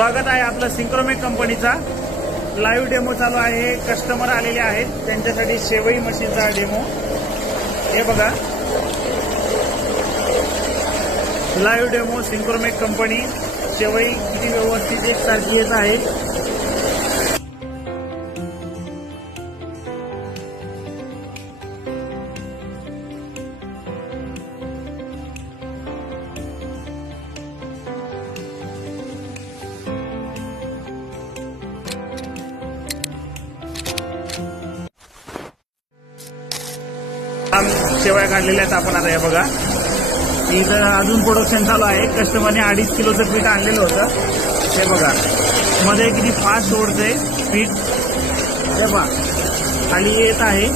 स्वागत आहे आपलं सिंक्रोमेक कंपनीचा लाईव्ह डेमो चालू आहे। कस्टमर आलेले आहेत त्यांच्यासाठी शेवई मशीनचा डेमो। हे बघा लाईव्ह डेमो सिंक्रोमेक कंपनी। शेवई किती व्यवस्थित एकसारखी येत आहे। शेवया काढलेल्या आहेत आपण। आता हे बघा इथं अजून प्रोडक्शन चालू आहे। कस्टमरने 2.5 किलोचं पीठ आणलेलं होतं। हे बघा मध्ये किती फास्ट ओढते पीठ। हे बघा खाली येत आहे।